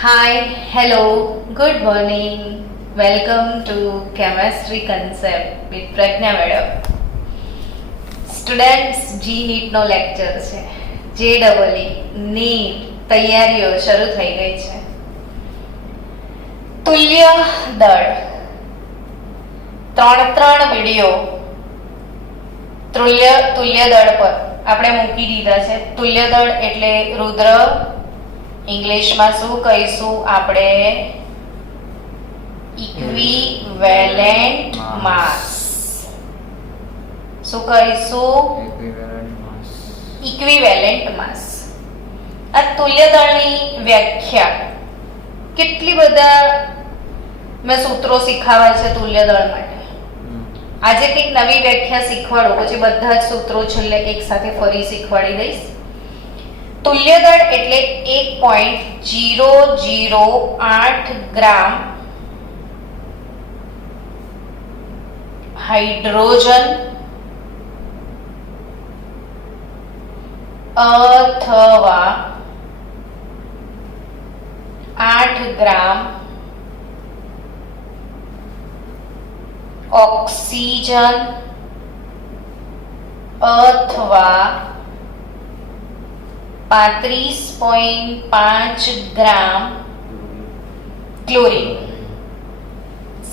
Hi, hello, good morning. Welcome to Chemistry Concept with Pragna Madam. Students G-NEET નો lecture છે. JEE NEET તૈયારીઓ શરૂ થઈ ગઈ છે. તુલ્ય દળ ત્રણ વિડિયો તુલ્ય દળ પર આપણે મૂકી દીધા છે. તુલ્ય દળ એટલે રુદ્ર, ઇંગ્લિશમાં શું કહીશું આપણે? ઇક્વિવેલેન્ટ માસ. શું કહીશું? ઇક્વિવેલેન્ટ માસ. આ તુલ્ય દળની વ્યાખ્યા કેટલી બધા મેં સૂત્રો શીખવાયા છે તુલ્ય દળ માટે. આજે કંઈક નવી વ્યાખ્યા શીખવાડો, પછી બધા જ સૂત્રો છેલ્લે એક સાથે ફરી શીખવાડી દઈશ. તુલ્ય દળ એટલે 1.008 ગ્રામ હાઇડ્રોજન અથવા 8 ગ્રામ ઓક્સિજન અથવા 35.5 ગ્રામ ક્લોરીન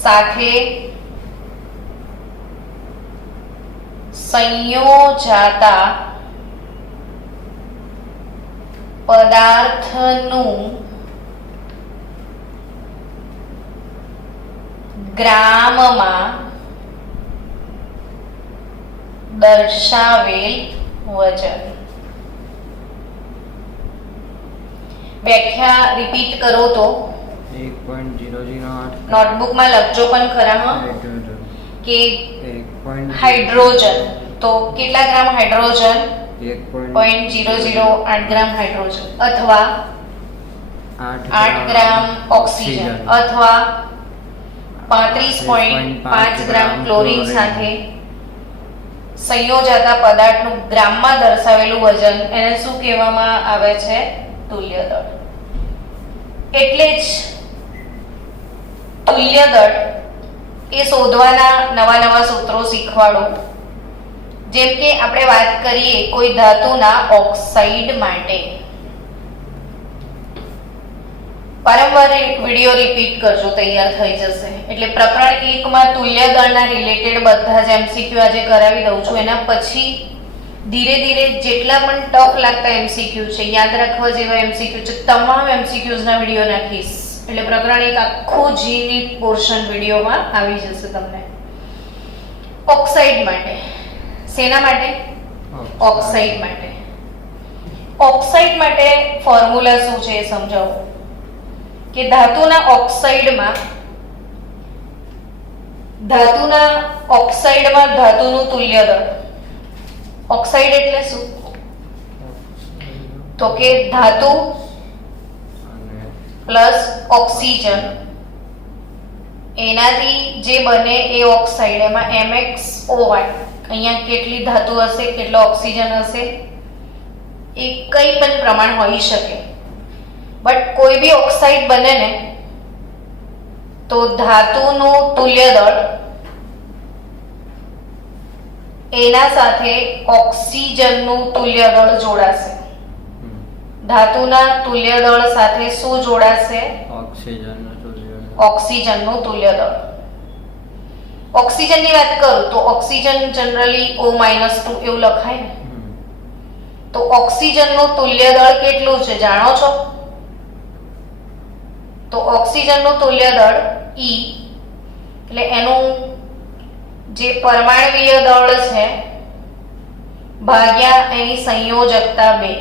સાથે સંયોજાતા પદાર્થનું ગ્રામમાં દર્શાવેલ વજન. વ્યાખ્યા રિપીટ કરો તો 1.008 નોટબુકમાં લખજો પણ ખરા કે હાઇડ્રોજન તો કેટલા ગ્રામ હાઇડ્રોજન? 1.008 ગ્રામ હાઇડ્રોજન અથવા 8 ગ્રામ ઓક્સિજન અથવા 35.5 ગ્રામ ક્લોરીન સાથે સંયોજાતા પદાર્થનું ગ્રામમાં દર્શાવેલું વજન, એને શું કહેવામાં આવે છે? તુલ્ય દળ. એટલે જ તુલ્ય દળ એ શોધવાના નવા સૂત્રો શીખવાડો. જેમ કે આપણે વાત કરીએ કોઈ ધાતુના ઓક્સાઇડ માટે, વારંવાર વિડિયો રિપીટ કરજો, તૈયાર થઈ જશે. એટલે પ્રકરણ 1 માં તુલ્ય દળના રિલેટેડ બધા જ MCQ આજે કરાવી દઉં છું. એના પછી ધીરે ધીરે જેટલા પણ ટફ લાગતા MCQ છે, યાદ રાખવા જેવા MCQ છે, તમામ MCQs ના વિડિયો નાખીશ. એટલે પ્રકરણ 1 આખું G-NEET પોર્શન વિડિયોમાં આવી જશે તમને. ઓક્સાઇડ માટે, શેના માટે? ઓક્સાઇડ માટે. ઓક્સાઇડ માટે ફોર્મ્યુલા શું છે એ સમજાવો. કે ધાતુના ઓક્સાઇડમાં ધાતુનું તુલ્ય દળ. ઓક્સાઇડ એટલે શું? તો કે ધાતુ પ્લસ ઓક્સિજન, એનાથી જે બને એ ઓક્સાઇડ. એમાં MXOY, અહીંયા કેટલી ધાતુ હશે, કેટલો ઓક્સિજન હશે, એ કઈ પણ પ્રમાણ હોઈ શકે. બટ કોઈ બી ઓક્સાઇડ બને ને તો ધાતુનું તુલ્ય દળ એના સાથે ઓક્સિજનનું તુલ્ય દળ જોડાશે. ધાતુના તુલ્ય દળ સાથે શું જોડાશે? ઓક્સિજનનું તુલ્ય દળ. ઓક્સિજનની વાત કરું તો ઓક્સિજન જનરલી O-2 એવું લખાય ને. તો ઓક્સિજનનું તુલ્ય દળ કેટલું છે જાણો છો? તો ઓક્સિજનનું તુલ્ય દળ E એટલે એનું જે પરમાણવીય દળ છે ભાગ્યા એની સંયોજકતા 2.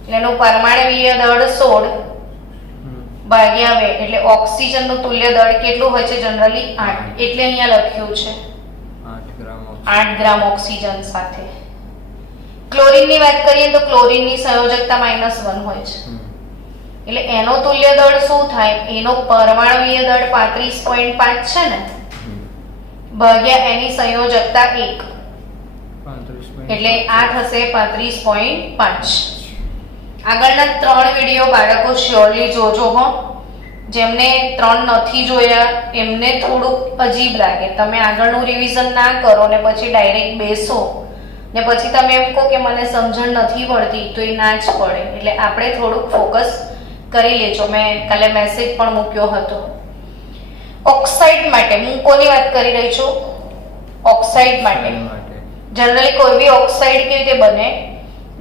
એટલે એનું પરમાણવીય દળ 16 ભાગ્યા 2 એટલે ઓક્સિજનનું તુલ્ય દળ કેટલું હોય છે જનરલી? 8. એટલે અહીંયા લખ્યું છે 8 ગ્રામ ઓક્સિજન સાથે. ક્લોરીનની વાત કરીએ તો ક્લોરીનની સંયોજકતા -1 હોય છે. એટલે એનો તુલ્ય દળ શું થાય? એનો પરમાણવીય દળ 35.5 છે ને, ભાગ્યા એની સંયોજકતા 1 એટલે આ થશે 35.5. આગળના 3 વિડીયો બાળકો શ્યોરલી જોજો હો. જેમને 3 નથી જોયા એમને થોડુંક અજીબ લાગે. તમે આગળનું રિવિઝન ના કરો ને પછી ડાયરેક્ટ બેસો ને પછી તમે એમ કહો કે મને સમજણ નથી પડતી, તો એ ના જ પડે. એટલે આપણે થોડુંક ફોકસ કરી લેજો. મેં કાલે મેસેજ પણ મૂક્યો હતો. ઓક્સાઇડ માટે હું કોની વાત કરી રહી છું? ઓક્સાઇડ માટે. જનરલી કોઈ બી ઓક્સાઇડ કેવી રીતે બને?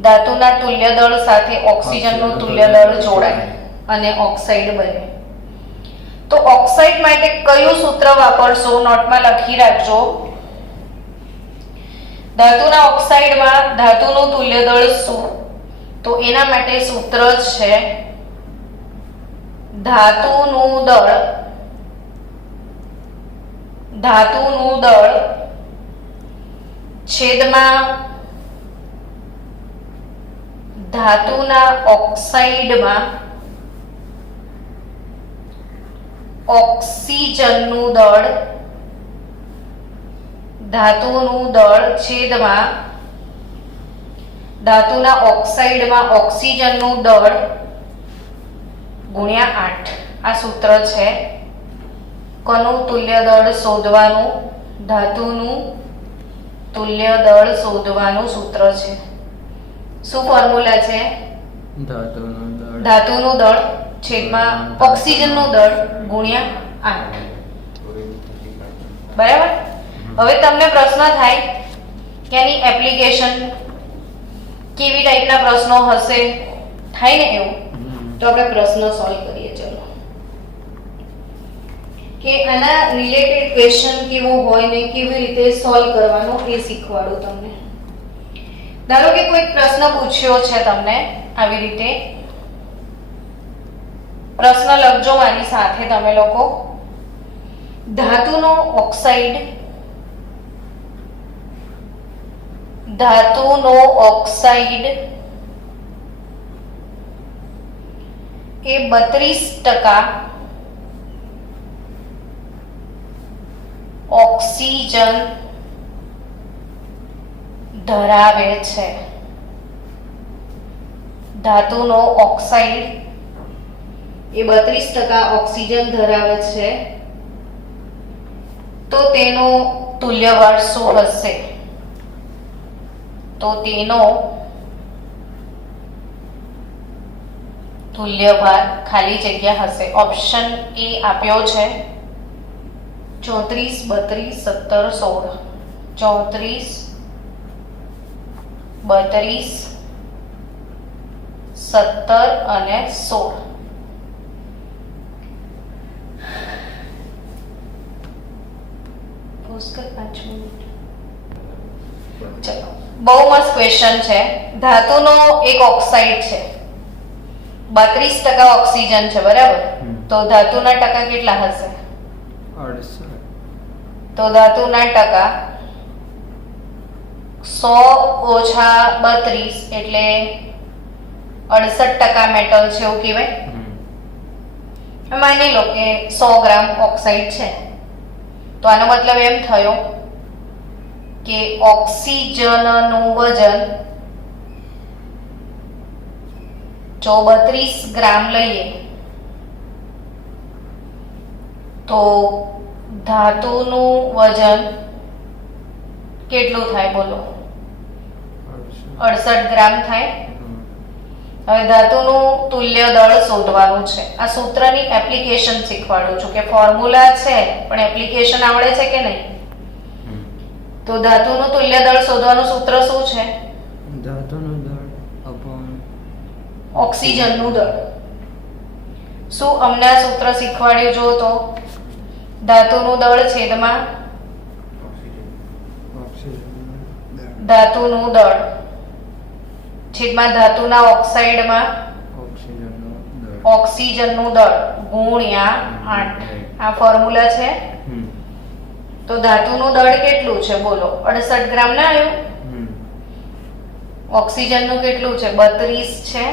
ધાતુના તુલ્ય દળ સાથે ઓક્સિજનનું તુલ્ય દળ જોડાય અને ઓક્સાઇડ બને. તો ઓક્સાઇડ માટે કયું સૂત્ર વાપરશો? નોટમાં લખી રાખજો. ધાતુના ઓક્સાઇડમાં ધાતુનું તુલ્ય દળ શું? તો એના માટે સૂત્ર છે ધાતુનું દળ છેદમાં ધાતુના ઓક્સાઇડમાં ઓક્સિજનનું દળ, ધાતુનું દળ છેદમાં ધાતુના ઓક્સાઇડમાં ઓક્સિજનનું દળ ગુણ્યા 8. આ સૂત્ર છે. કોનું તુલ્ય દળ શોધવાનું? ધાતુનું તુલ્ય દળ શોધવાનું સૂત્ર છે. શું ફોર્મ્યુલા છે? ધાતુનું દળ છેદમાં ઓક્સિજનનું દળ ગુણ્યા 8. બરાબર? હવે તમને પ્રશ્ન થાય કે આની એપ્લિકેશન કેવી ટાઈપના પ્રશ્નો હશે? થાય ને એવું? તો આપણે પ્રશ્ન સોલ્વ કરીએ. ચલો, કે આના રિલેટેડ ક્વેશ્ચન કેવો હોય ને કેવી રીતે સોલ્વ કરવાનો એ શીખવાડું તમને. ધારો કે કોઈ પ્રશ્ન પૂછ્યો છે તમને આવી રીતે. પ્રશ્ન લખજો મારી સાથે તમે લોકો. ધાતુનો ઓક્સાઇડ એ 32% ઓક્સિજન ધરાવે છે. ધાતુનો ઓક્સાઇડ એ 32% ઓક્સિજન ધરાવે છે. તો તેનો તુલ્યભાર શું હશે? તો તેનો તુલ્યભાર ખાલી જગ્યા હશે. ઓપ્શન એ આપ્યો છે 34, 32, 17, 16. 34, 32, 17 અને 16. પુષ્કર 5 મિનિટ. ચલો, બહુ મસ્ત ક્વેશ્ચન છે. ધાતુનો એક ઓક્સાઇડ છે, 32% ઓક્સિજન છે, બરાબર? તો ધાતુના ટકા કેટલા હશે? 68. તો ધાતુના ટકા 100 - 32 એટલે 68% મેટલ છે એવું કહેવાય. માની લો કે 100 ગ્રામ ઓક્સાઇડ છે. તો આનો મતલબ એમ થયો કે ઓક્સિજનનું વજન જો 32 ગ્રામ લઈએ તો ધાતુનું વજન કેટલું થાય? બોલો. 68 ગ્રામ થાય. હવે ધાતુનું તુલ્ય દળ શોધવાનું છે. આ સૂત્રની એપ્લિકેશન શીખવાડું છું કે ફોર્મ્યુલા છે પણ એપ્લિકેશન આવડે છે કે નહીં? તો ધાતુનું તુલ્ય દળ શોધવાનું સૂત્ર શું છે? ધાતુનું દળ અપોન ઓક્સિજનનું દળ. શું અમને આ સૂત્ર શીખવાડ્યું? જો તો ધાતુનું દળ છેદમાં ધાતુનું દળ છેદમાં ધાતુના ઓક્સાઇડમાં ઓક્સિજનનું દળ ગુણ્યા 8. આ ફોર્મ્યુલા છે. તો ધાતુનું દળ કેટલું છે? બોલો. 68 ગ્રામ ના આવ્યું? ઓક્સિજનનું કેટલું છે? 32 છે.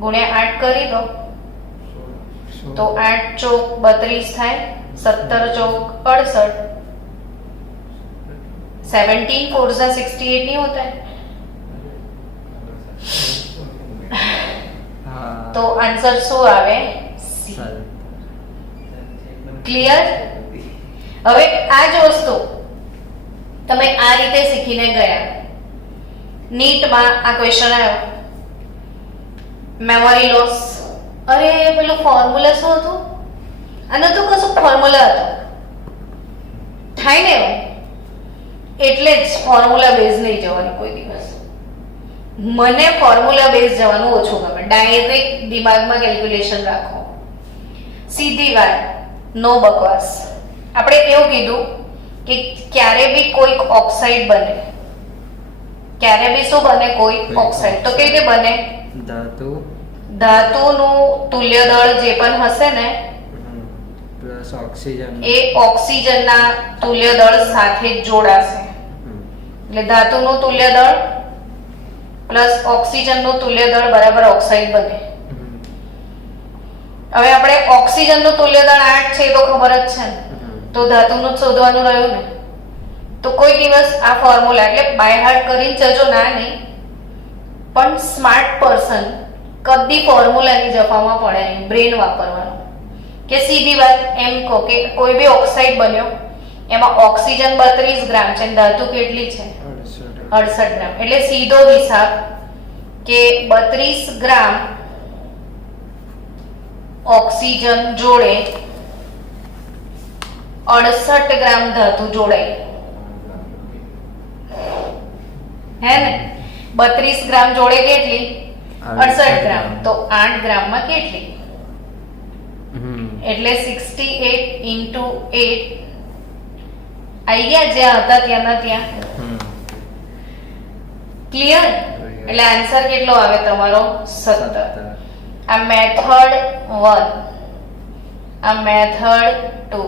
ગુણ્યા 8 કરી દો तो 8 चौक 32 થાય, 17 चौक 68, 17 4 जा 68 नहीं होता है? તો આન્સર શું આવે? સી. ક્લિયર? હવે આ જ વસ્તુ તમે આ રીતે શીખીને ગયા, નીટમાં આ ક્વેશ્ચન આવ્યો, મેમરી લોસ, અરે પેલું ફોર્મ્યુલા શું હતું, આનો તો કશું ફોર્મ્યુલા હતો, થાય ને એવું, એટલે જ ફોર્મ્યુલા બેઝ નહીં જવાનું કોઈ દિવસ. મને ફોર્મ્યુલા બેઝ જવાનું ઓછું ગમે, ડાયરેક્ટ દિમાગમાં કેલ્ક્યુલેશન રાખો, સીધી વાત, નો બકવાસ. આપણે એવું કીધું કે ક્યારે બી કોઈક ઓક્સાઇડ બને, ક્યારે બી શું બને? કોઈ ઓક્સાઇડ. તો કેવી રીતે બને? ધાતુનું તુલ્ય દળ જે પણ હશે ને પ્લસ ઓક્સિજન, એ ઓક્સિજનના તુલ્ય દળ સાથે જોડાશે. એટલે ધાતુનું તુલ્ય દળ પ્લસ ઓક્સિજનનું તુલ્ય દળ બરાબર ઓક્સાઇડ બને. હવે આપણે ઓક્સિજનનું તુલ્ય દળ 8 છે એ તો ખબર જ છે ને, તો ધાતુનું શોધવાનું રહ્યું ને. તો કોઈ દિવસ આ ફોર્મ્યુલા એટલે બાય હાર્ટ કરીને જજો ના નહીં, પણ સ્માર્ટ પર્સન કદી ફોર્મ્યુલાની જફામાં પડે નહીં, બ્રેન વાપરવાનું. કે સીધી વાત એમ કહો કે કોઈ બી ઓક્સાઇડ બન્યો, એમાં ઓક્સિજન 32 ગ્રામ છે, ધાતુ કેટલી છે? 68 ગ્રામ. એટલે સીધો હિસાબ કે 32 ગ્રામ ઓક્સિજન જોડે 68 ગ્રામ ધાતુ જોડાય, હે ને? 32 ગ્રામ જોડે કેટલી? 68 ગ્રામ. તો 8 ગ્રામમાં કેટલી? એટલે 68 into 8 આવી ગયા, જ્યાં હતા ત્યાંના ત્યાં. ક્લિયર? એટલે આન્સર કેટલો આવે તમારો? 17. આ મેથડ 1, આ મેથડ 2,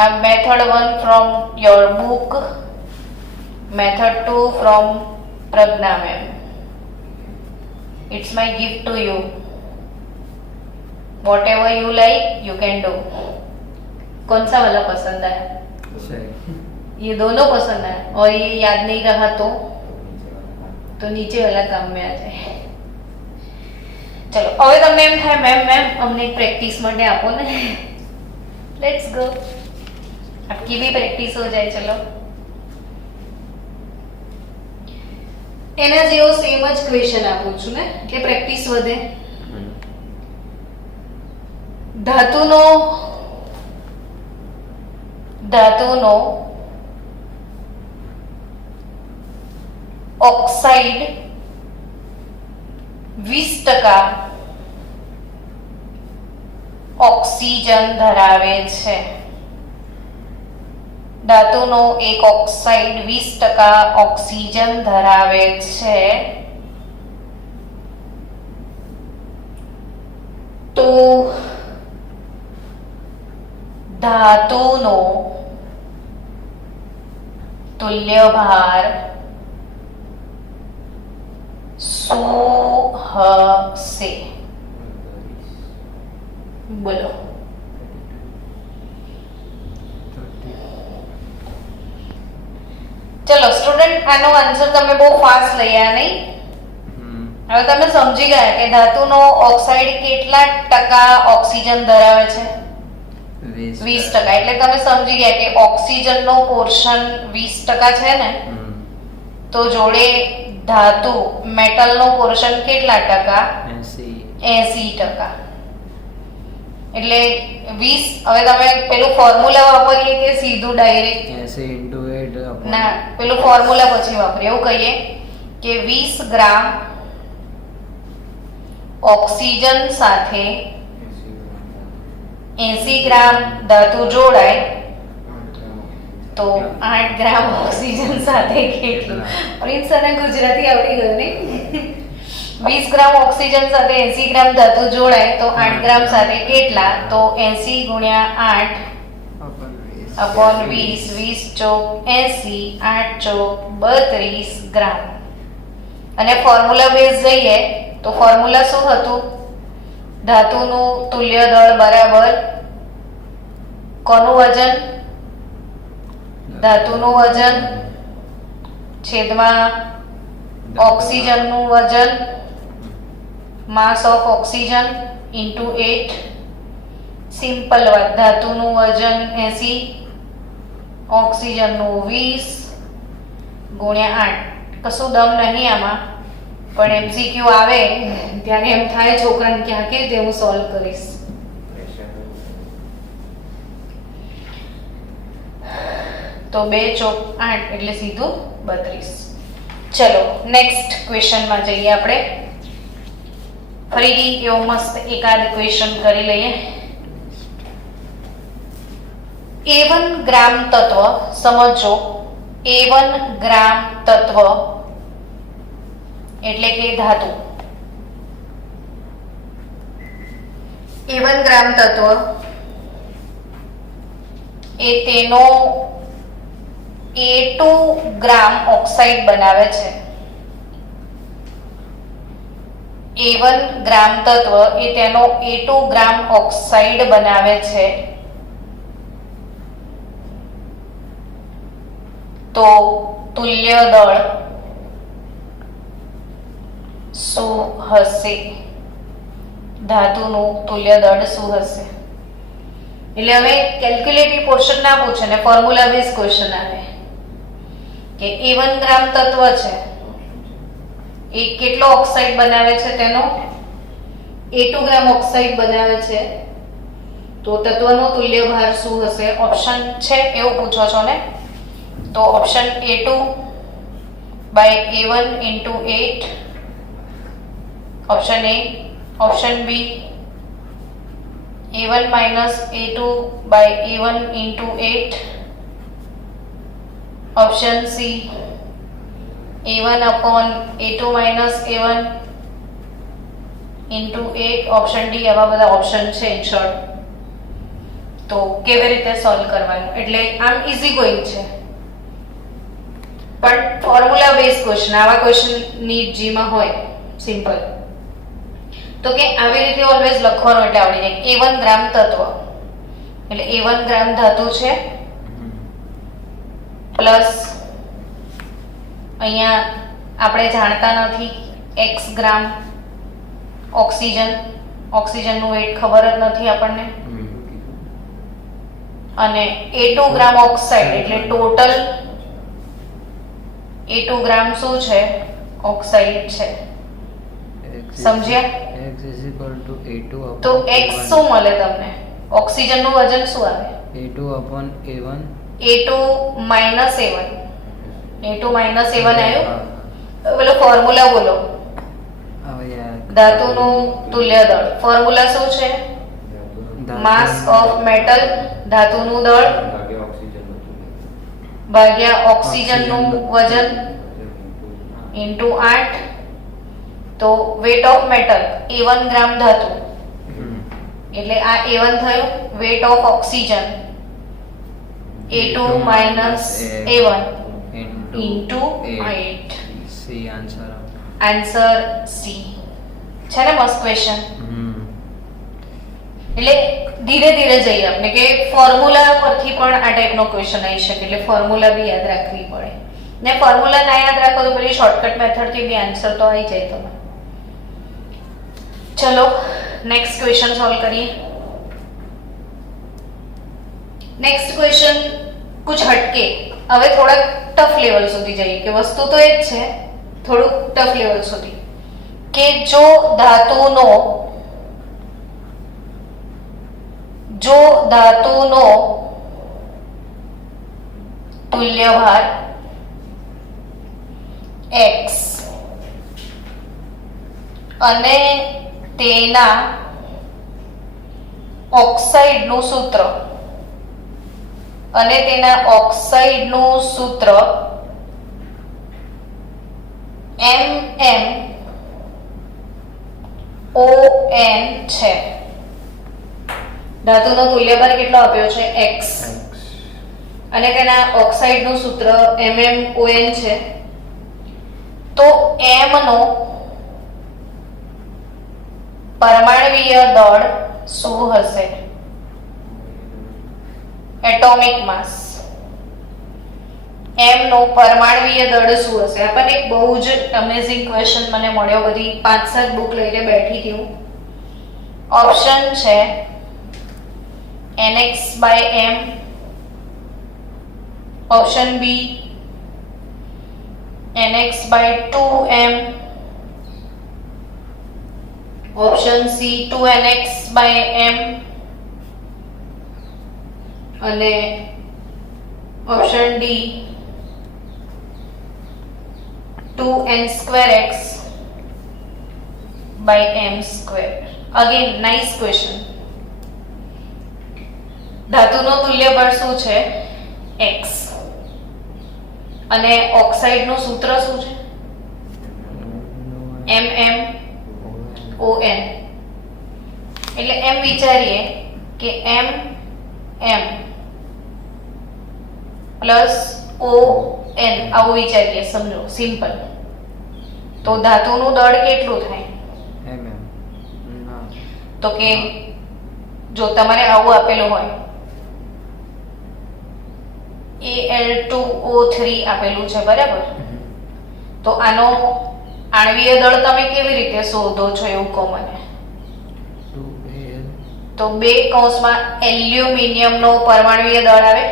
આ method 1 from your book, method 2 from Pragna ma'am. It's my gift to you. Whatever you like, you can do. कौन सा वाला पसंद आया? ये दोनों पसंद आया, और ये याद नहीं रहा तो नीचे वाला काम में आ जाए. चलो હવે તમને એમ થાય મેમ અમને પ્રેક્ટિસ માટે આપો ને. લેટ્સ ગો, आपकी भी પ્રેક્ટિસ हो जाए. ચલો એના જેવો સેમ જ ક્વેશ્ચન આપું છું ને, એટલે પ્રેક્ટિસ વધે. ધાતુનો ઓક્સાઇડ 20% ઓક્સિજન ધરાવે છે. ધાતુનો એક ઓક્સાઇડ 20% ઓક્સિજન ધરાવે છે, તો ધાતુનો તુલ્ય ભાર શું હશે? બોલો. ચલો સ્ટુડન્ટ, આનો આન્સર તમે બહુ ફાસ્ટ લઈ આવ્યા નહીં? હવે તમે સમજી ગયા કે ધાતુનો ઓક્સાઇડ કેટલા ટકા ઓક્સિજન ધરાવે છે? 20%. એટલે તમે સમજી ગયા કે ઓક્સિજનનો પોર્શન 20% છે ને, તો જોડે ધાતુ મેટલનો પોર્શન કેટલા ટકા? 80%. એટલે 20. હવે તમે પેલું ફોર્મ્યુલા વાપરીએ કે સીધું ડાયરેક્ટ? 80 × 8 ના, પેલું ફોર્મ્યુલા પછી વાપરીએ. એવું કહીએ કે 20 ગ્રામ ઓક્સિજન સાથે 80 ગ્રામ ધાતુ જોડાય તો 8 ગ્રામ ઓક્સિજન સાથે કેટલું? પ્રિન્સ અને ગુજરાતી આવડી ગયું ને. 20 ગ્રામ ઓક્સિજન સાથે 80 ગ્રામ ધાતુ જોડાય તો 8 ગ્રામ સાથે કેટલા? તો 80 × 8 upon 20, 20 ચોક 80, 8 ચોક 32 ગ્રામ. અને ફોર્મ્યુલા બેઝ જઈએ તો ફોર્મ્યુલા શું હતું? ધાતુનું તુલ્ય દળ બરાબર કોનું વજન? ધાતુનું વજન છેદમાં ઓક્સિજનનું વજન માસ ઓફ ઓક્સિજન ઇન્ટુ 8. સિમ્પલ વાત, ધાતુનું વજન 80, ઓક્સિજનનું 20 ગુણ્યા 8. કશું દમ નહીં આમાં, પણ એમસીક્યુ આવે ત્યારે એમ થાય છોકરાને ક્યાં કે તે હું સોલ્વ કરીશ. તો 2 ચોક 8 એટલે સીધું 32. ચલો નેક્સ્ટ ક્વેશ્ચનમાં જઈએ આપણે. ફરીથી એવો મસ્ત એકાદ ક્વેશ્ચન કરી લઈએ. A1 ગ્રામ તત્વ, સમજો A1 ગ્રામ તત્વ એટલે કે ધાતુ. A1 ગ્રામ તત્વ એ તેનો A2 ગ્રામ ઓક્સાઇડ બનાવે છે. A1 ગ્રામ તત્વ એ તેનો A2 ગ્રામ ઓક્સાઇડ બનાવે છે. તો તુલ્ય દળ શું હશે? ધાતુનું તુલ્ય દળ શું હશે? એટલે હવે કેલ્ક્યુલેટિવ પોર્શન ના પૂછે ને ફોર્મ્યુલા બેઝ ક્વેશ્ચન આવે કે A1 ગ્રામ તત્વ છે એ કેટલો ઓક્સાઇડ બનાવે છે? તેનો A2 ગ્રામ ઓક્સાઇડ બનાવે છે. તો તત્વનો તુલ્ય ભાર શું હશે? ઓપ્શન છે એવું પૂછો છો ને, તો option A2 by A1 into 8, option A. Option B A1 minus A2 by A1 into 8, option C A1 upon A2 minus A1 into 8, option D. આવા બધા ઓપ્શન છે ઇન શોર્ટ. તો કેવી રીતે સોલ્વ કરવાનું? એટલે આમ ઈઝી ગોઈંગ છે, પણ ફોર્મ્યુલા બેઝ ક્વેશ્ચન, આવા ક્વેશ્ચન ની જીમાં હોય સિમ્પલ, તો કે આવી રીતે ઓલવેઝ લખવાનું એટલે આવડી જાય. A1 ગ્રામ તત્વ એટલે A1 ગ્રામ ધાતુ છે પ્લસ અહીંયા આપણે જાણતા નથી x ગ્રામ ઓક્સિજન, ઓક્સિજનનું વેટ ખબર જ નથી આપણને, અને A2 ગ્રામ ઓક્સાઇડ એટલે ટોટલ A2 ગ્રામ શું છે? ઓક્સાઇડ છે. સમજ્યા? x is equal to A2 upon તો x A1. શું મળે તમને? ઓક્સિજનનું વજન શું આવે? A2 upon A1. A2 minus A1. A2 minus A1 આવ્યું. પેલો ફોર્મ્યુલા બોલો. હવે યાર ધાતુનું તુલ્ય દળ. ફોર્મ્યુલા શું છે? માસ ઓફ મેટલ, ધાતુનું દળ ભાગ્યા ઓક્સિજનનું વજન ઇન્ટુ 8. તો વેટ ઓફ મેટલ A1 ગ્રામ ધાતુ એટલે આ A1 થયું, weight of oxygen A2 minus A1 into 8. C answer. Answer C છે ને? મસ્ત ક્વેશ્ચન. એટલે ધીરે ધીરે જઈએ આપણે કે ફોર્મ્યુલા પરથી પણ આ ટાઈપનો ક્વેશ્ચન આવી શકે, એટલે ફોર્મ્યુલા બી યાદ રાખવી પડે ને. ફોર્મ્યુલા ના યાદ રાખો તો પેલી શોર્ટકટ મેથડથી બી આન્સર તો આવી જાય તમે. ચલો નેક્સ્ટ ક્વેશ્ચન સોલ્વ કરીએ. નેક્સ્ટ ક્વેશ્ચન कुछ हटके, હવે થોડા ટફ લેવલ સુધી જઈએ કે વસ્તુ તો એ જ છે, થોડું ટફ લેવલ સુધી કે જો ધાતુનો તુલ્ય ભાર x અને તેના ઓક્સાઇડનું સૂત્ર MnO છે. ધાતુનો તુલ્યભાર કેટલો આપ્યો છે? x અને તેના ઓક્સાઇડનું સૂત્ર MnOn છે. તો m નો પરમાણ્વીય દળ શું હશે? એટોમિક માસ. m નો પરમાણવીય દળ શું હશે? આપણને એક બહુ જ અમેઝિંગ ક્વેશ્ચન મને મળ્યો, બધી 5-7 બુક લઈને બેઠી હતી હું. ઓપ્શન છે nx/m, option B nx/2m, option C 2nx/m અને option D 2n²x/m². Again nice question. ધાતુનો તુલ્ય બળ શું છે? x. અને ઓક્સાઇડનું સૂત્ર શું છે? mmon. એટલે એમ વિચારીએ કે m પ્લસ on, આવું વિચારીએ, સમજો, સિમ્પલ. તો ધાતુનું દળ કેટલું થાય? તો કે જો તમારે આવું આપેલું હોય Al2O3 આપેલું છે, બરાબર? તો આનો આણ્વીય દળ તમે કેવી રીતે શોધો છો એવું કહો મને. તો 2 કૌંસમાં એલ્યુમિનિયમનો પરમાણુય દળ આવે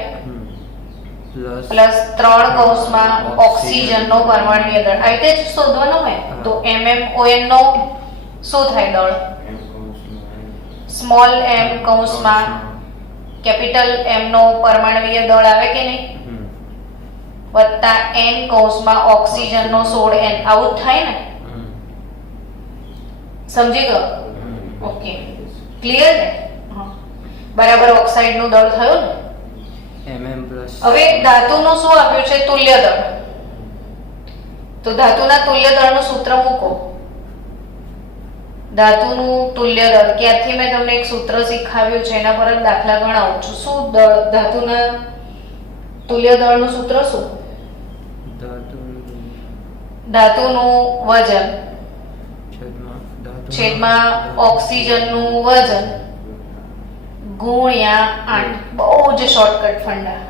પ્લસ 3 કૌંસમાં ઓક્સિજનનો પરમાણુય દળ. આવી રીતે જ શોધવાનું હોય. તો mmon નો શું થાય દળ? સ્મોલ m કૌંસમાં કેપિટલ M નો પરમાણુય દળ આવે કે નહીં, વત્તા n કૌંસમાં ઓક્સિજનનો 16n. આવું જ થાય ને? સમજી ગયો? ઓકે, ક્લિયર ને? બરાબર. ઓક્સાઇડનું દળ થયું ને. હવે ધાતુનું શું આપ્યું છે? તુલ્ય દળ. તો ધાતુના તુલ્ય દળનું સૂત્ર મૂકો. ધાતુનું તુલ્ય દળ ક્યાંથી મેં તમને એક સૂત્ર શીખવ્યું છે, એના પર જ દાખલા ગણાવું છું. શું ધાતુના તુલ્ય દળનું સૂત્ર શું? ધાતુનું વજન છેદમાં ઓક્સિજનનું વજન ગુણ્યા 8. બહુ જ શોર્ટકટ ફંડા.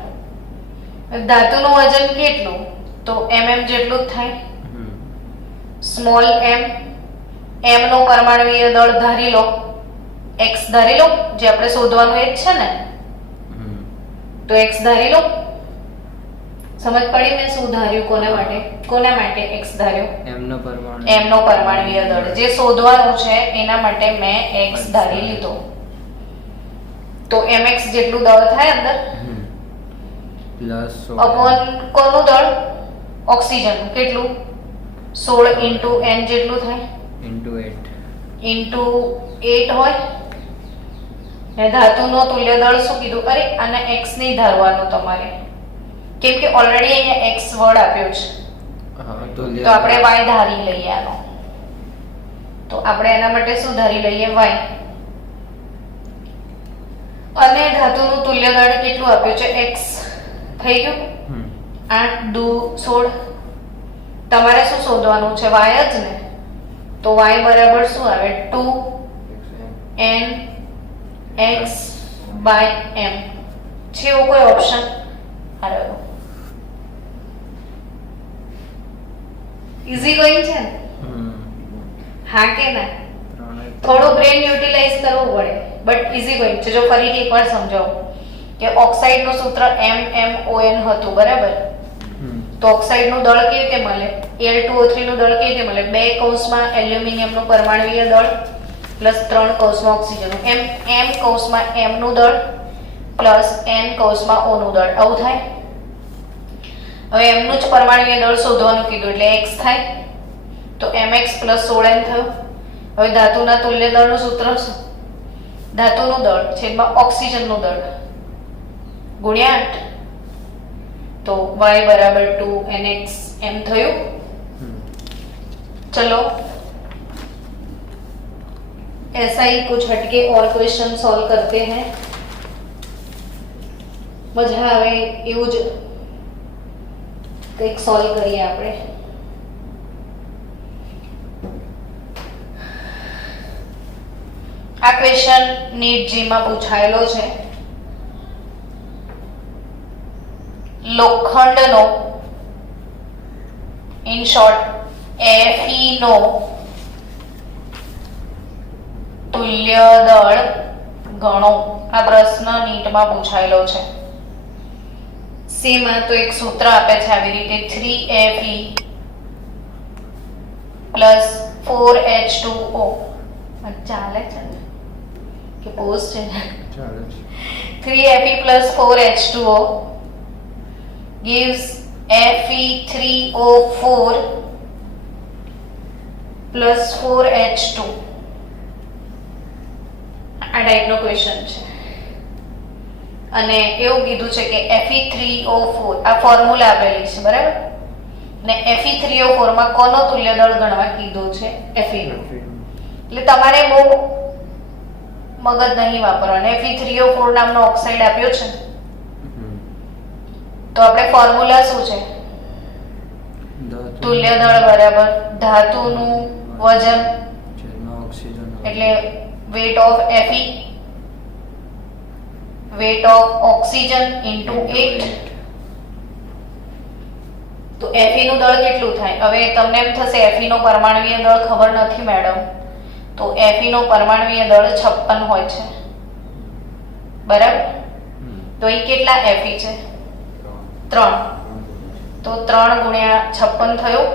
ધાતુનું વજન કેટલું? તો mm જેટલું જ થાય. સ્મોલ m નો પરમાણુય દળ ધારી લો, x ધારી લો, જે આપણે શોધવાનું એ જ છે ને. તો x ધારી લો. સમજ પડી મેં શું ધાર્યું? કોના માટે x ધાર્યો? m નો પરમાણુય દળ જે શોધવાનું છે એના માટે મેં x ધારી લીધો. તો mx જેટલું દળ થાય અંદર અપોન કોનું દળ? ઓક્સિજન. કેટલું? 16 * n જેટલું થાય ઇન્ટુ 8 હોય ને. ધાતુનો તુલ્ય દળ શું કીધું? અરે આને x નહીં ધારવાનું તમારે, કેમ કે ઓલરેડી અહીંયા x વર્ડ આપ્યો છે. તો આપણે y ધારી લઈએ આનો. તો આપણે એના માટે શું ધારી લઈએ? y. અને ધાતુનું તુલ્ય દળ કેટલું આપ્યું છે? x. થઈ ગયું? 8 × 2 = 16. તમારે શું શોધવાનું છે? y જ ને. તો y બરાબર શું આવે? 2nx/m. છે એવો કોઈ ઓપ્શન? હાલો, ઈઝી ગોઈંગ છે ને? હા કે ના? થોડું બ્રેન યુટિલાઇઝ કરવું પડે, બટ ઈઝી ગોઈંગ છે. જો ફરીથી એકવાર સમજાવું કે ઓક્સાઇડનું સૂત્ર mmon હતું, બરાબર? તો ઓક્સાઇડનું દળ કેવી રીતે મળે? Al2O3 નું દળ કેવી રીતે મળે? 2 કૌંસમાં એલ્યુમિનિયમનું પરમાણુય દળ પ્લસ 3 કૌંસમાં ઓક્સિજનનું. m કૌંસમાં m નું દળ પ્લસ n કૌંસમાં o નું દળ. આવું થાય. હવે m નું જ પરમાણુય દળ શોધવાનું કીધું એટલે x થાય. તો mx + 16n થયું. હવે ધાતુના તુલ્ય દળનું સૂત્ર શું? ધાતુનું દળ છેદમાં ઓક્સિજનનું દળ ગુણ્યા 8. तो y बराबर 2nx/m થયું. चलो ऐसा ही कुछ हटके और क्वेश्चन सॉल्व करते हैं. मजा આવે એવું જ કંઈક સોલ્વ કરીએ આપણે. આ ક્વેશ્ચન નીટ જી માં પૂછાયેલો છે. લોખંડનો ઇન શોર્ટ Fe નો તુલ્ય દળ ગણો. આ પ્રશ્ન નીટમાં પૂછાયેલો છે. સેમાં તો એક સૂત્ર આપે છે આવી રીતે 3Fe પ્લસ 4H2O. ચાલે છે ને કે પોસ્ટ છે? ચાલે છે. 3Fe plus 4H2O gives Fe3O4 plus 4H2. આ ટાઈપનો ક્વેશ્ચન છે અને એવું કીધું છે કે Fe3O4 આ ફોર્મ્યુલા આપેલી છે બરાબર ને Fe3O4 માં કોનો તુલ્ય દળ ગણવા કીધું છે? Fe નો. એટલે તમારે બહુ મગજ નહીં વાપરવાનું. Fe3O4 નામનો ઓક્સાઇડ આપ્યો છે તો આપણે ફોર્મ્યુલા શું છે? તુલ્ય દળ બરાબર ધાતુનું વજન એટલે weight of Fe weight of oxygen into 8. તો Fe નું દળ કેટલું થાય? હવે તમને એમ થશે Fe નો પરમાણુય દળ ખબર નથી મેડમ, તો Fe નો પરમાણુય દળ 56 હોય છે બરાબર. તો એ કેટલા Fe છે? 3. તો 3 ગુણ્યા 56 થયું.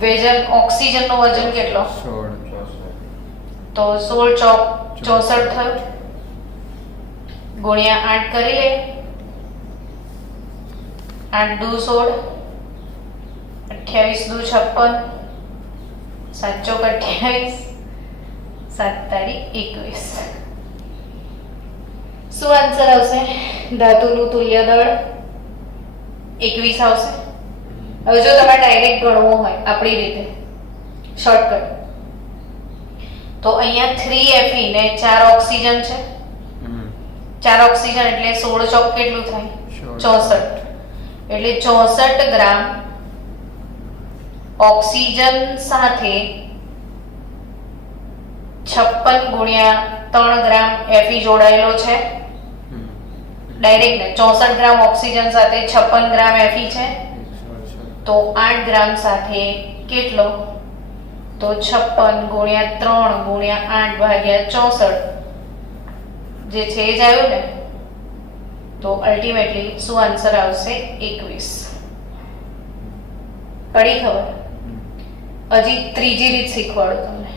વજન ઓક્સિજન નું વજન કેટલો? 16. તો 16 ચોક 64 થયું ગુણ્યા 8 કરી લે. 8 દુ 16 28 દુ 56 7 ચોક 28 7 તારીખ 21. શું આન્સર આવશે? ધાતુનું તુલ્ય દળ 21 આવશે. હવે જો તમારે ડાયરેક્ટ ગણવું હોય આપણી રીતે શોર્ટકટ, તો અહીંયા 3Fe ને 4 ઓક્સિજન છે. 4 ઓક્સિજન એટલે 16 ચોક કેટલું થાય? 64. એટલે 64 ગ્રામ ઓક્સિજન સાથે 56 ગુણ્યા 3 ગ્રામ Fe જોડાયેલો છે. ડાયરેક્ટ ને 64 ગ્રામ ઓક્સિજન સાથે 56 ગ્રામ Fe છે તો 8 ગ્રામ સાથે કેટલો? તો 56 ગુણ્યા 3 ગુણ્યા 8 ભાગ્યા 64 જે છે એ જ આવ્યું ને. તો અલ્ટિમેટલી શું આન્સર આવશે? 21. પડી ખબર? હજી ત્રીજી રીત શીખવાડું તમને.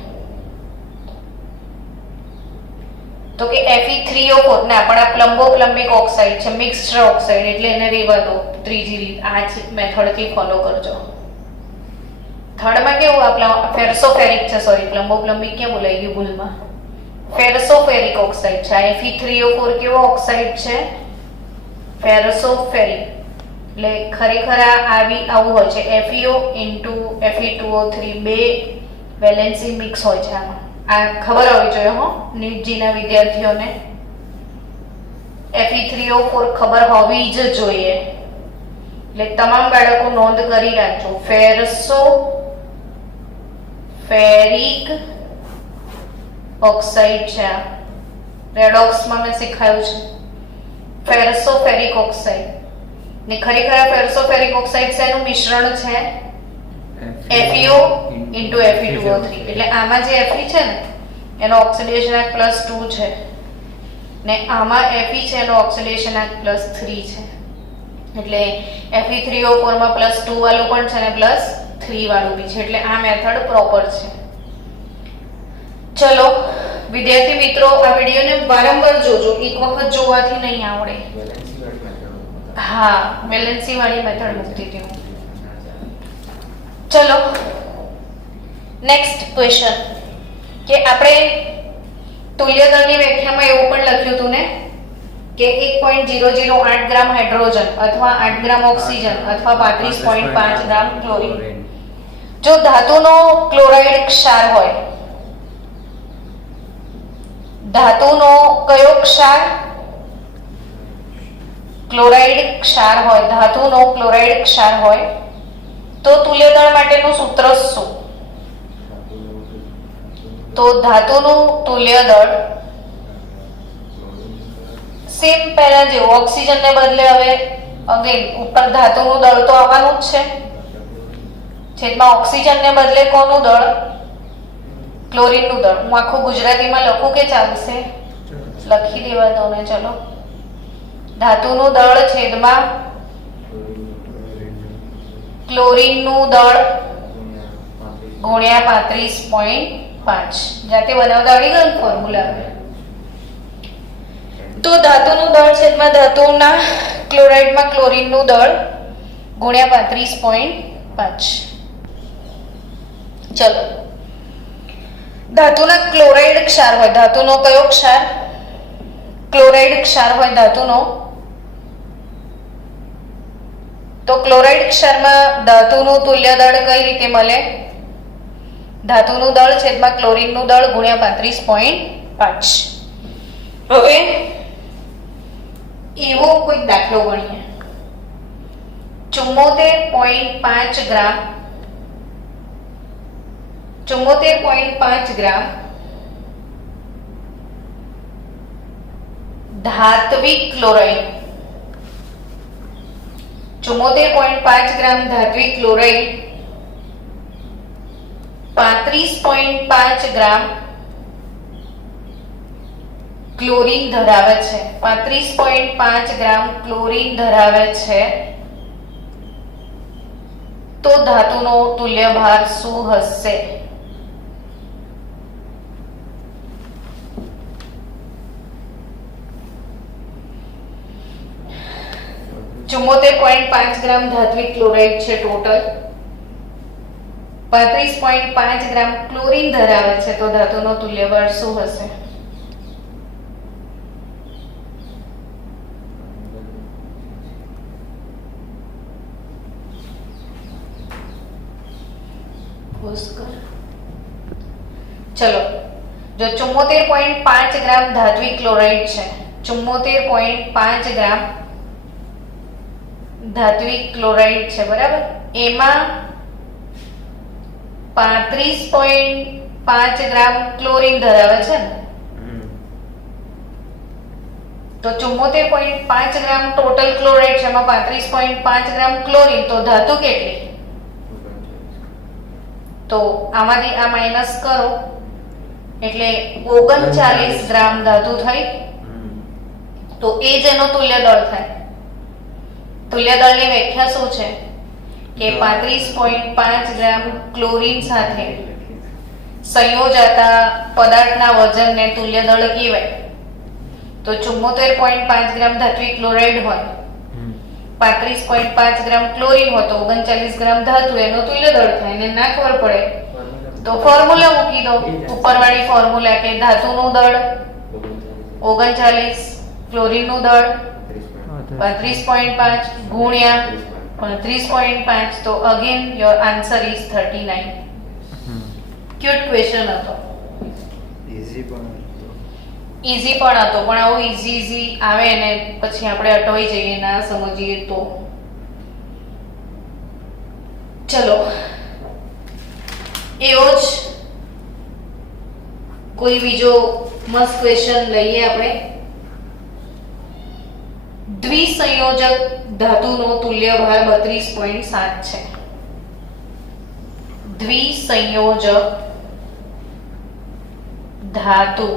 તો કે Fe3O4 ના પણ આ પ્લમ્બોપ્લમ્બિક ઓક્સાઇડ છે, મિક્સ્ડ ઓક્સાઇડ એટલે એને રહેવા દો. ત્રીજી રીત આ જ મેથડથી ફોલો કરજો. થર્ડમાં કેવું આ ફેરસોફેરિક છે, સોરી પ્લમ્બોપ્લમ્બિક ક્યાં બોલાઈ ગયું ભૂલમાં, ફેરસોફેરિક ઓક્સાઇડ છે. આ Fe3O4 કેવો ઓક્સાઇડ છે? ફેરસોફેરિક. એટલે ખરેખર આવું હોય છે FeO into Fe2O3 બે વેલેન્સી મિક્સ હોય છે આમાં. આ ખબર હોવી જોઈએ હો નીટજીના વિદ્યાર્થીઓને. Fe3O4 ખબર હોવી જ જોઈએ. એટલે તમામ બાળકો નોંધ કરી રાખજો. ફેરસોફેરિક ઓક્સાઇડ છે આ. રેડોક્સમાં મેં શીખાયું છે ફેરસોફેરિક ઓક્સાઇડ. ને ખરેખર આ ફેરસોફેરિક ઓક્સાઇડ શેનું મિશ્રણ છે? FeO into Fe2O3. એટલે આમાં જે Fe છે ને એનો ઓક્સિડેશન આંક +2 છે ને આમાં Fe છે એનો ઓક્સિડેશન આંક +3 છે. એટલે Fe3O4 માં +2 વાળું પણ છે ને +3 વાળું બી છે. એટલે આ મેથડ પ્રોપર છે. ચલો વિદ્યાર્થી મિત્રો, આ વિડિયોને વારંવાર જોજો, એક વખત જોવાથી નહીં આવડે. હા, વેલેન્સી વાળી મેથડ મૂકતી હતી હું. ચલો નેક્સ્ટ ક્વેશ્ચન કે આપણે તુલ્ય દળની વ્યાખ્યામાં એવું પણ લખ્યું હતું ને કે 1.008 ગ્રામ હાઇડ્રોજન અથવા 8 ગ્રામ ઓક્સિજન અથવા 35.5 ગ્રામ ક્લોરીન. જો ધાતુનો ક્લોરાઇડ ક્ષાર હોય, ધાતુનો કયો ક્ષાર? ક્લોરાઇડ ક્ષાર હોય, ધાતુનો ક્લોરાઇડ ક્ષાર હોય તો તુલ્ય દળ માટેનું સૂત્ર શું? તો ધાતુનું તુલ્ય દળ સેમ પહેલા જેવું ઓક્સિજન ને બદલે હવે અગેન ઉપર ધાતુનું દળ તો આવવાનું જ છે. છેદમાં ઓક્સિજન ને બદલે કોનું દળ? ક્લોરીનનું દળ. હું આખું ગુજરાતીમાં લખું કે ચાલશે? લખી દેવા દો ને. ચલો, ધાતુનું દળ છેદમાં ક્લોરીનનું દળ ગુણ્યા 35.5. જાતે બનાવતા આવડી ગયું ફોર્મ્યુલા. તો ધાતુનું દળ છેદમાં ધાતુના ક્લોરાઇડમાં ક્લોરીનનું દળ ગુણ્યા 35.5. ચલો, ધાતુના ક્લોરાઇડ ક્ષાર હોય, ધાતુનો કયો ક્ષાર? ક્લોરાઇડ ક્ષાર હોય ધાતુનો. તો ક્લોરાઇડ ક્ષારમાં ધાતુનું તુલ્ય દળ કઈ રીતે મળે? ધાતુનું દળ છેદમાં ક્લોરીનનું દળ ગુણ્યા 35.5. હવે એવો કોઈ દાખલો ગણીએ. 74.5 ગ્રામ 74.5 ગ્રામ ધાત્વિક ક્લોરાઇડ 74.5 ગ્રામ ધાત્વિક ક્લોરાઇડ 35.5 ગ્રામ ક્લોરીન ધરાવે છે. 35.5 ગ્રામ ક્લોરીન ધરાવે છે. તો ધાતુનો તુલ્ય ભાર શું હશે? ચુમ્મોતેર 0.5 ગ્રામ ધાત્વિક ક્લોરાઇડ છે ટોટલ. 35.5 ગ્રામ ક્લોરીન ધરાવે છે. તો ધાતુનો તુલ્ય ભાર શું હશે? ચલો, જો 74.5 ગ્રામ ધાત્વિક ક્લોરાઇડ છે, 74.5 ગ્રામ ધાત્વિક ક્લોરાઇડ છે, બરાબર. એમાં 35.5 ગ્રામ ક્લોરીન ધરાવે છે ને. તો 74.5 ગ્રામ ટોટલ ક્લોરાઇડ છે, એમાં 35.5 ગ્રામ ક્લોરીન. તો ધાતુ કેટલી? તો આમાંથી આ માઈનસ કરો એટલે 39 ગ્રામ ધાતુ થઈ. તો એ જ એનો તુલ્ય દળ થાય. તુલ્ય દળની વ્યાખ્યા શું છે? કે 35.5 ગ્રામ ક્લોરીન સાથે સંયોજાતા પદાર્થના વજનને તુલ્ય દળ કહેવાય. તો 74.5 ગ્રામ ધાત્વિક ક્લોરાઇડ હોય, 35.5 ગ્રામ ક્લોરીન હોય, તો 39 ગ્રામ ધાતુ એનો તુલ્ય દળ થાય. ને ના ખબર પડે તો ફોર્મ્યુલા મૂકી દો. ઉપરવાળી ફોર્મ્યુલા કે ધાતુનું દળ 39, ક્લોરીનનું દળ 35.5 ગુણ્યા 35.5. તો again your answer is 39. Cute question હતો. ઈઝી પણ હતો, પણ આવું ઈઝી આવે ને પછી આપણે અટવાઈ જઈએ, ના સમજીએ તો. ચલો, એવો જ કોઈ બીજો મસ્ત ક્વેશ્ચન લઈએ આપણે. દ્વિસંયોજક ધાતુનો તુલ્ય ભાર 32.7 છે. દ્વિસંયોજક ધાતુ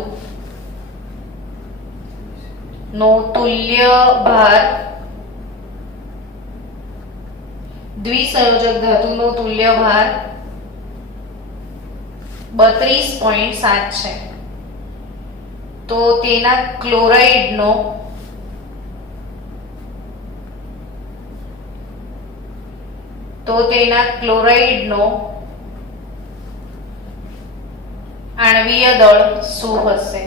નો તુલ્ય ભાર, દ્વિસંયોજક ધાતુનો તુલ્ય ભાર 32.7 છે. તો તેના ક્લોરાઇડનો આણ્વીય દળ શું હશે?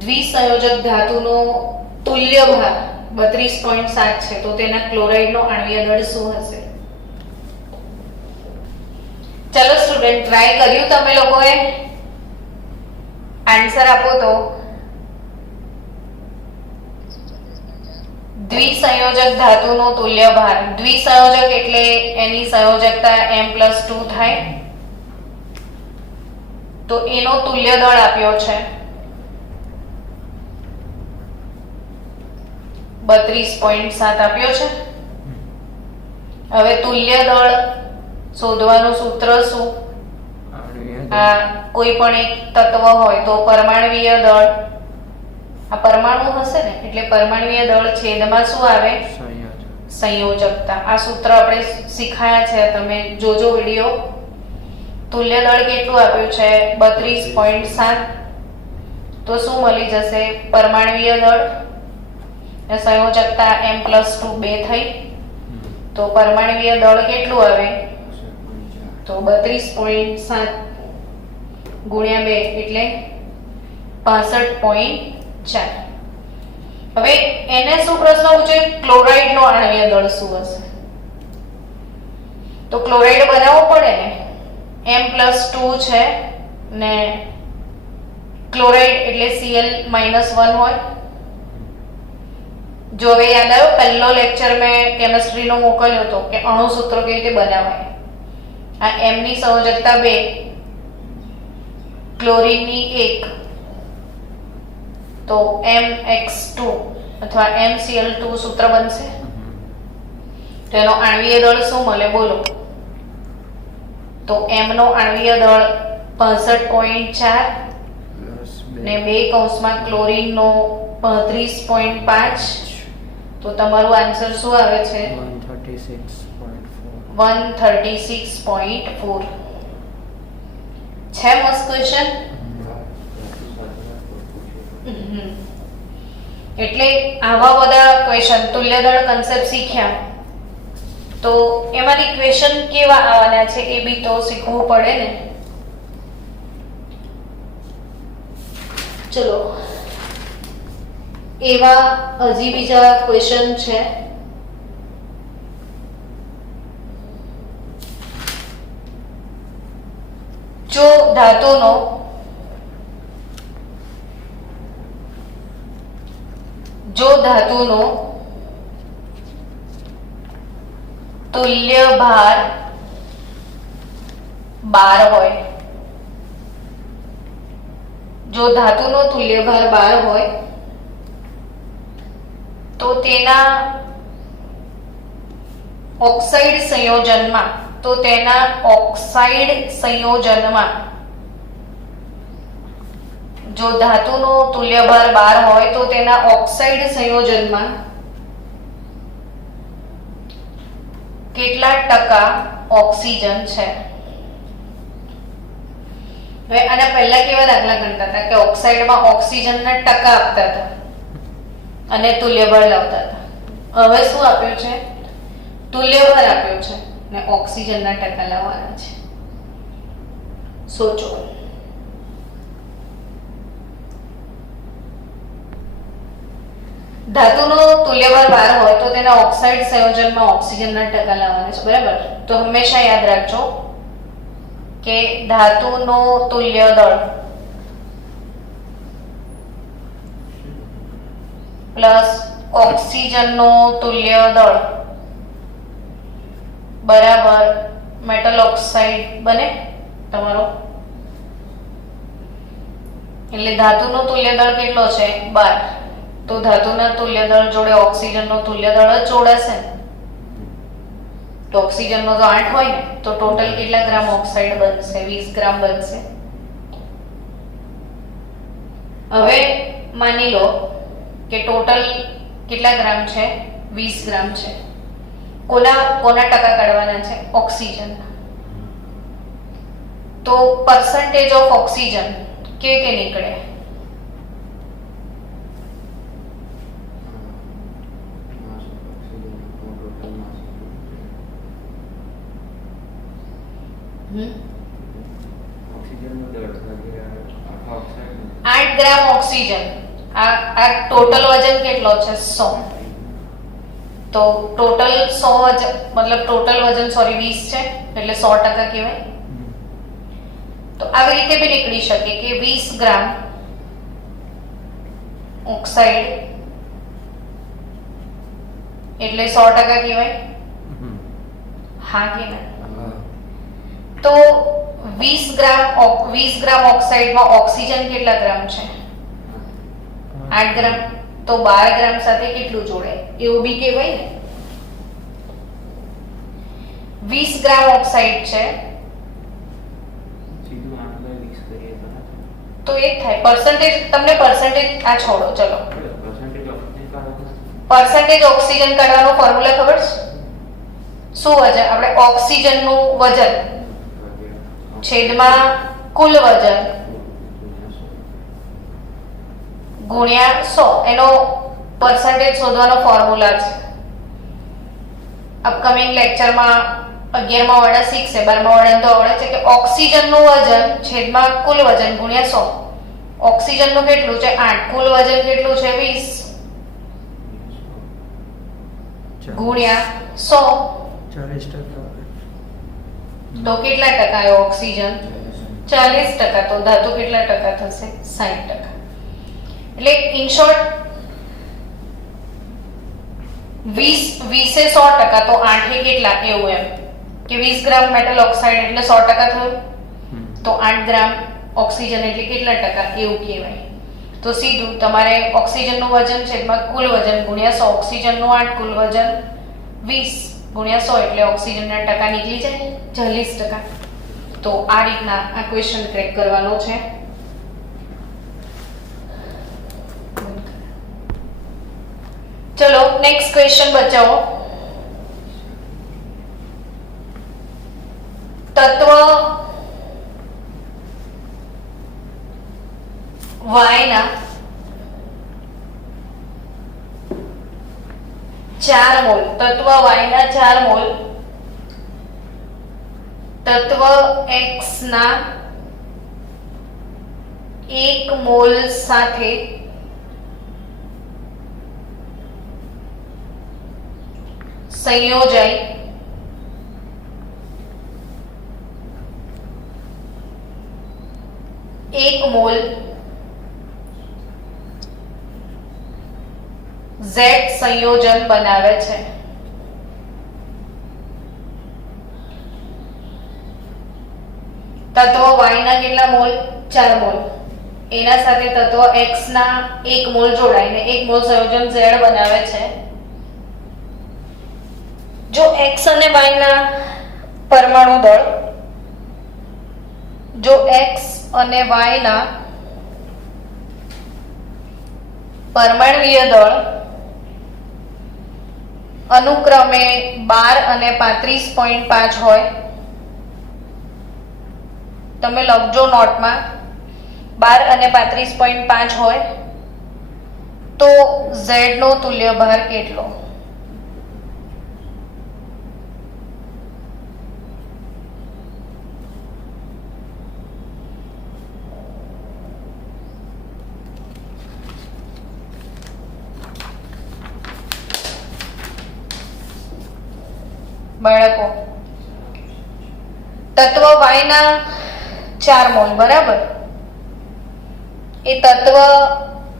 દ્વિસંયોજક ધાતુનો તુલ્ય ભાર 32.7 છે, તો તેના ક્લોરાઇડનો આણ્વીય દળ શું હશે? ચલો સ્ટુડન્ટ, ટ્રાય કર્યું તમે લોકોએ? આન્સર આપો તો. દ્વિસંયોજક ધાતુનો તુલ્ય ભાર, દ્વિસંયોજક એટલે એની સંયોજકતા M+2 થાય. તો એનો તુલ્ય દળ આપ્યો છે 32.7 આપ્યો છે. હવે તુલ્ય દળ શોધવાનું સૂત્ર શું? આ કોઈ પણ એક તત્વ હોય તો પરમાણુય દળ, આ પરમાણુ હશે ને એટલે પરમાણુય દળ છેદમાં શું આવે? સંયોજકતા. આ સૂત્ર આપણે શીખાયા છે, તમે જોજો વિડિયો. તુલ્ય દળ કેટલું આપ્યું છે? 32.7. તો શું મળી જશે? પરમાણુય દળ ને સંયોજકતા m+2 2 થઈ, તો પરમાણુય દળ કેટલું આવે? તો 32.7 ગુણ્યા 2 એટલે 65.4. હવે એને શું પ્રશ્ન પૂછે? ક્લોરાઇડ નો આણ્વીય દળ શું હશે? તો ક્લોરાઇડ બનાવવો પડે ને. m+2 છે ને ક્લોરાઇડ એટલે Cl-1 હોય. જો હવે યાદ આવ્યો, પહેલો લેક્ચર મેં કેમિસ્ટ્રી નો મોકલ્યો હતો કે અણુ સૂત્રો કેવી રીતે બનાવાય. આ m ની સંયોજકતા 2, ક્લોરીન ની 1, તો mx2 અથવા mCl2 સૂત્ર બનશે. તેનો આણ્વીય દળ શું મળે બોલો? તો m નો આણ્વીય દળ 65.4 ને 2 કૌંસમાં ક્લોરીન નો 35.5. તો તમારું આન્સર શું આવે છે? 136.4. છે મસ્ત ક્વેશ્ચન. એટલે આવા બધા ક્વેશ્ચન, તુલ્ય દળ કન્સેપ્ટ શીખ્યા તો એમાંથી ક્વેશ્ચન કેવા આવવાના છે એ બી તો શીખવું પડે ને. ચલો, એવા હજી બીજા ક્વેશ્ચન છે. જો ધાતુનો તુલ્ય ભાર 12 હોય, જો ધાતુનો તુલ્ય ભાર 12 હોય તો તેના ઓક્સાઇડ સંયોજનમાં જો ધાતુનો તુલ્ય ભાર 12 હોય તો તેના ઓક્સાઇડ સંયોજનમાં કેટલા ટકા ઓક્સિજન છે? હવે આના પહેલા કેવા દાખલા ગણતા હતા કે ઓક્સાઇડમાં ઓક્સિજનના ટકા આપતા હતા અને તુલ્ય ભાર લાવતા હતા. હવે શું આપ્યું છે? તુલ્ય ભાર આપ્યો છે ને ઓક્સિજનના ટકા લાવવાના છે. સોચો. ધાતુનો તુલ્ય ભાર 12 હોય તો તેના ઓક્સાઇડ સંયોજનમાં ઓક્સિજનના ટકા લાવવાના છે, બરાબર? તો હંમેશા યાદ રાખજો કે ધાતુનો તુલ્ય દળ પ્લસ ઓક્સિજનનો તુલ્ય દળ બરાબર મેટલ ઓક્સાઇડ બને તમારો. એટલે ધાતુનો તુલ્ય દળ કેટલો છે? 12. તો ધાતુના તુલ્ય દળ જોડે ઓક્સિજનનો તુલ્ય દળ જ જોડાશે ને. તો ઓક્સિજનનો જો 8 હોય ને તો ટોટલ કેટલા ગ્રામ ઓક્સાઇડ બનશે? 20 ગ્રામ બનશે. હવે માની લો કે ટોટલ કેટલા ગ્રામ છે? 20 ગ્રામ છે. કોના ટકા કાઢવાના છે? ઓક્સિજન. તો પર્સન્ટેજ ઓફ ઓક્સિજન કે નીકળે? ઓક્સિજનનો દર આખા ઓક્સાઇડ 8 ગ્રામ ઓક્સિજન. આ ટોટલ વજન કેટલો છે? 100. તો ટોટલ 100 વજન મતલબ ટોટલ વજન 20 છે એટલે 100% કહેવાય. તો આવી રીતે બી નીકળી શકે કે 20 ગ્રામ ઓક્સાઇડ એટલે 100% કહેવાય. હા કે ના? તો 20 ગ્રામ ઓક્સાઇડમાં ઓક્સિજન કેટલા ગ્રામ છે? 8 ગ્રામ. તો 12 ગ્રામ સાથે કેટલું જોડે એવું બી કહેવાય ને. 20 ગ્રામ ઓક્સાઇડ છે સીધું 8/20 કરીએ તો એ જ થાય. પર્સન્ટેજ તમને પર્સન્ટેજ આ છોડો, ચલો પર્સન્ટેજ ઓક્સિજન કાઢો. પર્સન્ટેજ ઓક્સિજન કાઢવાનો ફોર્મ્યુલા ખબર છે? શું વજન? આપણે ઓક્સિજનનું વજન છેદમાં કુલ વજન ગુણ્યા 100 એનો પર્સન્ટેજ શોધવાનો ફોર્મ્યુલા છે. અપકમિંગ લેક્ચરમાં 11મા વાળા શીખશે, 12મા વાળા તો આવડે છે કે ઓક્સિજનનું વજન છેદમાં કુલ વજન ગુણ્યા 100. ઓક્સિજનનું કેટલું છે 8, કુલ વજન કેટલું છે 20 ગુણ્યા 100 40%. તો કેટલા ટકા આવ્યો ઓક્સિજન? 40%. તો ધાતુ કેટલા ટકા થશે? 60%. એટલે ઇન શોર્ટ 20 એ 100%, તો 8 એ કેટલા એવું એમ કે 20 ગ્રામ મેટલ ઓક્સાઇડ એટલે 100% થયું, તો 8 ગ્રામ ઓક્સિજન એટલે કેટલા ટકા એવું કહેવાય. તો સીધું તમારે ઓક્સિજનનું વજન છેદમાં કુલ વજન ગુણ્યા 100, ઓક્સિજનનું 8, કુલ વજન 20 ગુણ્યા 100 એટલે ઓક્સિજનના ટકા નીકળી જાય 40%. તો આ રીતના આ ક્વેશ્ચન ક્રેક કરવાનો છે. ચલો નેક્સ્ટ ક્વેશ્ચન બચાવો. તત્વ Y ના 4 મોલ, તત્વ Y ના 4 મોલ તત્વ X ના 1 મોલ સાથે સંયોજાઈ એક મોલ Z સંયોજન બનાવે છે. તત્વ Y ના કેટલા મોલ? 4 મોલ. એના સાથે તત્વ X ના 1 મોલ જોડાઈને 1 મોલ સંયોજન Z બનાવે છે. જો X અને Y ના પરમાણુ દળ, જો X અને Y ના પરમાણ્વીય દળ અનુક્રમે 12 અને 35.5 હોય, તમે લખજો નોટમાં 12 અને 35.5 હોય, તો Z નો તુલ્ય ભાર કેટલો? બાળકો, તત્વ Y ના 4 મોલ બરાબર, એ તત્વ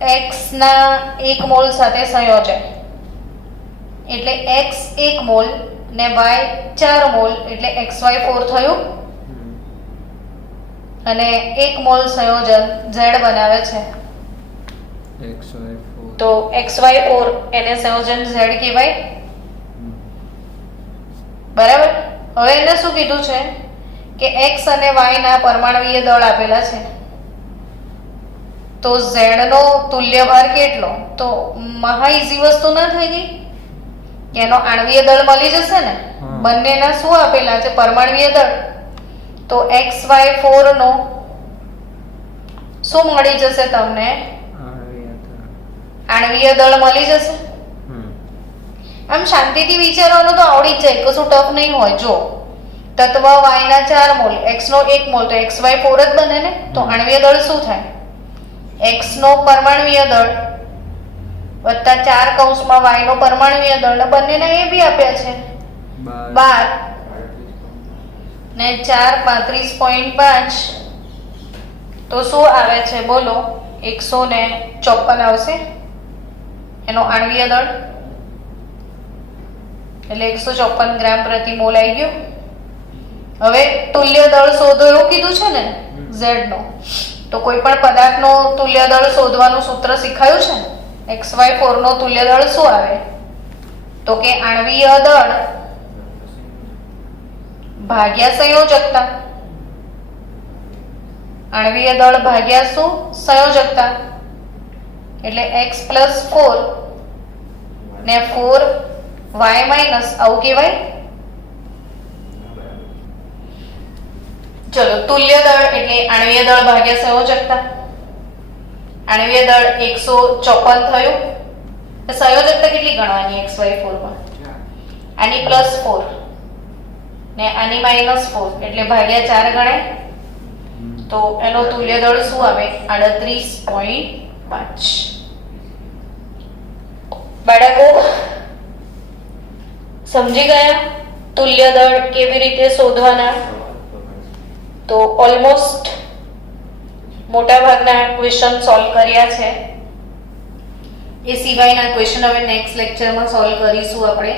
X ના 1 મોલ સાથે સંયોજાય એટલે X 1 મોલ ને Y 4 મોલ એટલે XY 4 થયું, અને 1 મોલ સંયોજન Z બનાવે છે. તો XY 4 એને સંયોજન Z કહેવાય બરાબર. હવે એને શું કીધું છે કે X અને Y ના પરમાણ્વીય દળ આપેલા છે, તો Z નો તુલ્ય ભાર કેટલો? તો મહા ઈઝી વસ્તુ ના થઈ ગઈ, એનો આણ્વીય દળ મળી જશે ને. બંનેના શું આપેલા છે? પરમાણ્વીય દળ. તો XY4 નો શું મળી જશે તમને? આણ્વીય દળ મળી જશે. આમ શાંતિથી વિચારવાનું તો આવડી જ જાય, કશું ટફ નહીં હોય. જો તત્વ Y ના 4 મોલ, X નો 1 મોલ, તો XY4 જ બને ને. તો આણ્વીય દળ શું થાય? X નો પરમાણ્વીય દળ વત્તા 4 કૌંસમાં Y નો પરમાણ્વીય દળ, ને બંનેના એ બી આપ્યા છે 12 ને 4 35.5, તો શું આવે છે બોલો? 154 આવશે એનો આણ્વીય દળ, એટલે 154 ગ્રામ પ્રતિ મોલ આવી ગયો. હવે તુલ્ય દળ શોધો એવું કીધું છે ને Z નો, તો કોઈ પણ પદાર્થનો તુલ્ય દળ શોધવાનું સૂત્ર શીખાયું છે ને. xy4 નો તુલ્ય દળ શું આવે? તો કે આણ્વીય દળ ભાગ્યા સંયોજકતા. આણ્વીય દળ ભાગ્યા શું? સંયોજકતા. એટલે x + 4 ને 4y માઈનસ આવું કહેવાય. ચલો તુલ્ય દળ એટલે આણ્વીય દળ ભાગ્યા સંયોજકતા. આણ્વીય દળ 154 થયું. સંયોજકતા કેટલી ગણવાની xy4 માં? આની +4 ને આની -4 એટલે ભાગ્યા 4 ગણાય. તો એનો તુલ્ય દળ શું આવે? 38.5. બાળકો સમજી ગયા તુલ્ય દળ કેવી રીતે શોધવાના? તો ઓલમોસ્ટ મોટા ભાગના ક્વેશ્ચન સોલ્વ કર્યા છે. એ સિવાયના ક્વેશ્ચન હવે નેક્સ્ટ લેક્ચરમાં સોલ્વ કરીશું આપણે.